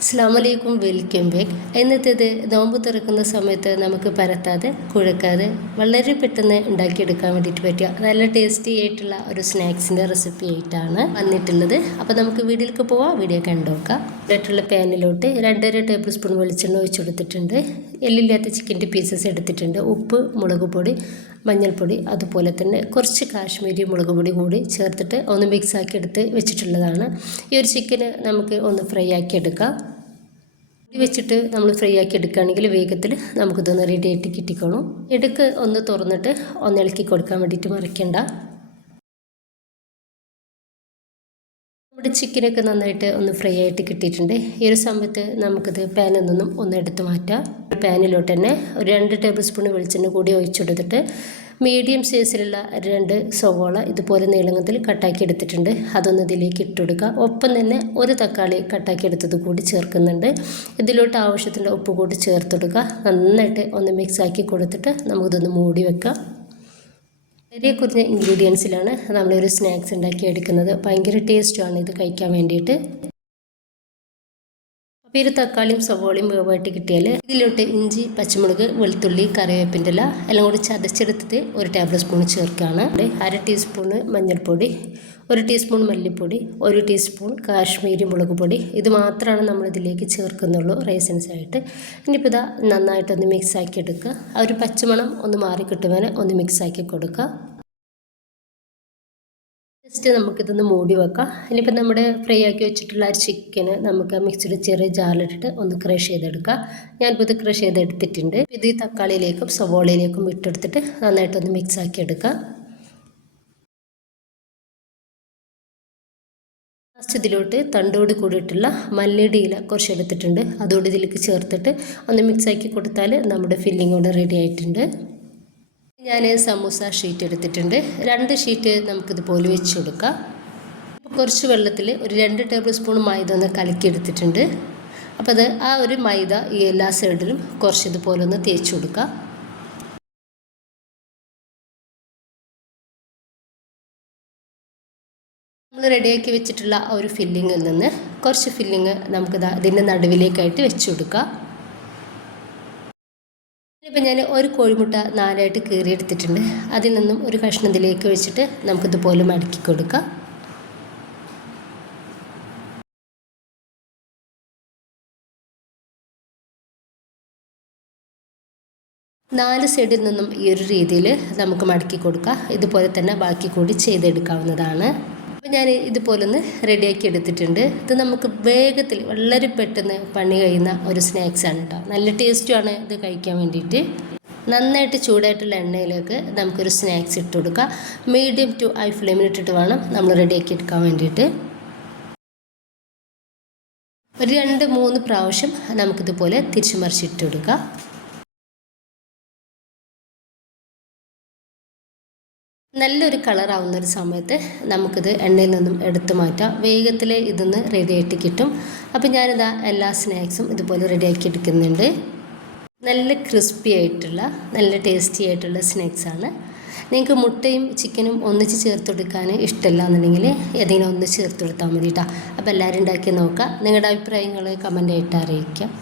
അസ്സലാമലൈക്കും, welcome back. ഇന്നത്തേത് നോമ്പ് തുറക്കുന്ന സമയത്ത് നമുക്ക് പരത്താതെ കുഴക്കാതെ വളരെ പെട്ടെന്ന് ഉണ്ടാക്കിയെടുക്കാൻ വേണ്ടിയിട്ട് പറ്റിയ നല്ല ടേസ്റ്റി ആയിട്ടുള്ള ഒരു സ്നാക്സിൻ്റെ റെസിപ്പി ആയിട്ടാണ് വന്നിട്ടുള്ളത്. അപ്പോൾ നമുക്ക് വീഡിയോയിലേക്ക് പോവാം. വീഡിയോ കണ്ടുനോക്കാം. ആയിട്ടുള്ള പാനിലോട്ട് 2.5 ടേബിൾ സ്പൂൺ വെളിച്ചെണ്ണ ഒഴിച്ചു കൊടുത്തിട്ടുണ്ട്. എല്ലില്ലാത്ത ചിക്കൻ്റെ പീസസ് എടുത്തിട്ടുണ്ട്. ഉപ്പ്, മുളക് പൊടി, മഞ്ഞൾപ്പൊടി, അതുപോലെ തന്നെ കുറച്ച് കാശ്മീരി മുളക് പൊടി കൂടി ചേർത്തിട്ട് ഒന്ന് മിക്സ് ആക്കി എടുത്ത് വെച്ചിട്ടുള്ളതാണ്. ഈ ഒരു ചിക്കന് നമുക്ക് ഒന്ന് ഫ്രൈ ആക്കി എടുക്കാം. വെച്ചിട്ട് നമ്മൾ ഫ്രൈ ആക്കി എടുക്കുകയാണെങ്കിൽ വേഗത്തിൽ നമുക്കിതൊന്ന് റെഡി ആയിട്ട് കിട്ടിക്കോളും. ഇടയ്ക്ക് ഒന്ന് തുറന്നിട്ട് ഒന്ന് ഇളക്കി കൊടുക്കാൻ വേണ്ടിയിട്ട് മറിക്കണ്ട. നമ്മുടെ ചിക്കനൊക്കെ നന്നായിട്ട് ഒന്ന് ഫ്രൈ ആയിട്ട് കിട്ടിയിട്ടുണ്ട്. ഈ ഒരു സമയത്ത് നമുക്കിത് പാനിൽ നിന്നും ഒന്ന് എടുത്ത് മാറ്റാം. പാനിലോട്ട് തന്നെ ഒരു 2 ടേബിൾ സ്പൂൺ വെളിച്ചെണ്ണ കൂടി ഒഴിച്ചെടുത്തിട്ട് മീഡിയം സൈസിലുള്ള 2 സവോള ഇതുപോലെ നീളത്തിൽ കട്ടാക്കി എടുത്തിട്ടുണ്ട്. അതൊന്ന് ഇതിലേക്ക് ഇട്ടുകൊടുക്കുക. ഒപ്പം തന്നെ ഒരു തക്കാളി കട്ടാക്കി എടുത്തത് കൂടി ചേർക്കുന്നുണ്ട്. ഇതിലോട്ട് ആവശ്യത്തിൻ്റെ ഉപ്പ് കൂടി ചേർത്തെടുക്കുക. നന്നായിട്ട് ഒന്ന് മിക്സ് ആക്കി കൊടുത്തിട്ട് നമുക്കിതൊന്ന് മൂടി വെക്കാം. വളരെ കുറഞ്ഞ ഇൻഗ്രീഡിയൻസിലാണ് നമ്മളൊരു സ്നാക്സ് ഉണ്ടാക്കി എടുക്കുന്നത്. ഭയങ്കര ടേസ്റ്റുമാണ് ഇത് കഴിക്കാൻ വേണ്ടിയിട്ട്. അപ്പോൾ ഒരു തക്കാളിയും സവോളയും വേവായിട്ട് കിട്ടിയാൽ ഇതിലോട്ട് ഇഞ്ചി, പച്ചമുളക്, വെളുത്തുള്ളി, കറിവേപ്പിൻ്റെ ഇല എല്ലാം കൂടി ചതച്ചെടുത്തിട്ട് 1 ടേബിൾ സ്പൂൺ ചേർക്കുകയാണ്. 1/2 ടീസ്പൂണ് മഞ്ഞൾപ്പൊടി, 1 ടീസ്പൂൺ മല്ലിപ്പൊടി, 1 ടീസ്പൂൺ കാശ്മീരി മുളക് പൊടി. ഇത് മാത്രമാണ് നമ്മളിതിലേക്ക് ചേർക്കുന്നുള്ളൂ റൈസിൻസായിട്ട്. ഇനിയിപ്പോൾ ഇതാ നന്നായിട്ടൊന്ന് മിക്സാക്കി എടുക്കുക. ആ ഒരു പച്ചമണം ഒന്ന് മാറിക്കിട്ടുവാൻ ഒന്ന് മിക്സാക്കി കൊടുക്കുക. ജസ്റ്റ് നമുക്കിതൊന്ന് മൂടി വെക്കാം. ഇനിയിപ്പോൾ നമ്മുടെ ഫ്രൈ ആക്കി വെച്ചിട്ടുള്ള ചിക്കന് നമുക്ക് മിക്സിയുടെ ചെറിയ ജാറിലിട്ടിട്ട് ഒന്ന് ക്രഷ് ചെയ്തെടുക്കാം. ഞാനിപ്പോൾ ഇത് ക്രഷ് ചെയ്തെടുത്തിട്ടുണ്ട്. ഇത് ഈ തക്കാളിയിലേക്കും സവോളയിലേക്കും ഇട്ടെടുത്തിട്ട് നന്നായിട്ടൊന്ന് മിക്സ് ആക്കി എടുക്കാം. ലാസ്റ്റ് ഇതിലോട്ട് തണ്ടോട് കൂടിയിട്ടുള്ള മല്ലിയുടെ ഇല കുറച്ച് എടുത്തിട്ടുണ്ട്. അതോടെ ഇതിലേക്ക് ചേർത്തിട്ട് ഒന്ന് മിക്സ് ആക്കി കൊടുത്താൽ നമ്മുടെ ഫില്ലിംഗ് ഇവിടെ റെഡി ആയിട്ടുണ്ട്. ഞാൻ സമൂസ ഷീറ്റ് എടുത്തിട്ടുണ്ട്. 2 ഷീറ്റ് നമുക്കിതുപോലെ വെച്ച് കൊടുക്കാം. കുറച്ച് വെള്ളത്തിൽ ഒരു 2 ടേബിൾ സ്പൂൺ മൈദ ഒന്ന് കലക്കിയെടുത്തിട്ടുണ്ട്. അപ്പോൾ അത് ആ ഒരു മൈദ ഈ എല്ലാ സൈഡിലും കുറച്ച് ഇതുപോലെ ഒന്ന് തേച്ച് കൊടുക്കുക. നമ്മൾ റെഡിയാക്കി വെച്ചിട്ടുള്ള ആ ഒരു ഫില്ലിങ്ങിൽ നിന്ന് കുറച്ച് ഫില്ലിങ് നമുക്കിത് ഇതിൻ്റെ നടുവിലേക്കായിട്ട് വെച്ച് കൊടുക്കുക. ഇപ്പം ഞാൻ ഒരു കോഴിമുട്ട 4ആയിട്ട് കീറിയെടുത്തിട്ടുണ്ട്. അതിൽ നിന്നും ഒരു കഷ്ണം ഇതിലേക്ക് വെച്ചിട്ട് നമുക്കിതുപോലെ മടക്കി കൊടുക്കാം. നാല് സൈഡിൽ നിന്നും ഈ ഒരു രീതിയിൽ നമുക്ക് മടക്കി കൊടുക്കാം. ഇതുപോലെ തന്നെ ബാക്കി കൂടി ചെയ്തെടുക്കാവുന്നതാണ്. അപ്പോൾ ഞാൻ ഇതുപോലെ ഒന്ന് റെഡിയാക്കി എടുത്തിട്ടുണ്ട്. ഇത് നമുക്ക് വേഗത്തിൽ വളരെ പെട്ടെന്ന് പണി കഴിയുന്ന ഒരു സ്നാക്സാണ് കേട്ടോ. നല്ല ടേസ്റ്റുമാണ് ഇത് കഴിക്കാൻ വേണ്ടിയിട്ട്. നന്നായിട്ട് ചൂടായിട്ടുള്ള എണ്ണയിലേക്ക് നമുക്കൊരു സ്നാക്സ് ഇട്ട് കൊടുക്കാം. മീഡിയം ടു ഹൈ ഫ്ലെയിമിൽ ഇട്ടിട്ട് വേണം നമ്മൾ റെഡിയാക്കി എടുക്കാൻ വേണ്ടിയിട്ട്. ഒരു 2-3 പ്രാവശ്യം നമുക്കിതുപോലെ തിരിച്ചു മറിച്ചിട്ട് കൊടുക്കാം. നല്ലൊരു കളറാവുന്നൊരു സമയത്ത് നമുക്കിത് എണ്ണയിൽ നിന്നും എടുത്ത് മാറ്റാം. വേഗത്തിൽ ഇതൊന്ന് റെഡിയായിട്ട് കിട്ടും. അപ്പോൾ ഞാനിതാ എല്ലാ സ്നാക്സും ഇതുപോലെ റെഡിയാക്കി എടുക്കുന്നുണ്ട്. നല്ല ക്രിസ്പി ആയിട്ടുള്ള നല്ല ടേസ്റ്റി ആയിട്ടുള്ള സ്നാക്സാണ്. നിങ്ങൾക്ക് മുട്ടയും ചിക്കനും ഒന്നിച്ച് ചേർത്ത് കൊടുക്കാൻ ഇഷ്ടമല്ല എന്നുണ്ടെങ്കിൽ ഏതെങ്കിലും ഒന്ന് ചേർത്ത് കൊടുത്താൽ മതി കേട്ടോ. അപ്പോൾ എല്ലാവരും ഉണ്ടാക്കി നോക്കുക. നിങ്ങളുടെ അഭിപ്രായങ്ങൾ കമൻ്റായിട്ട് അറിയിക്കാം.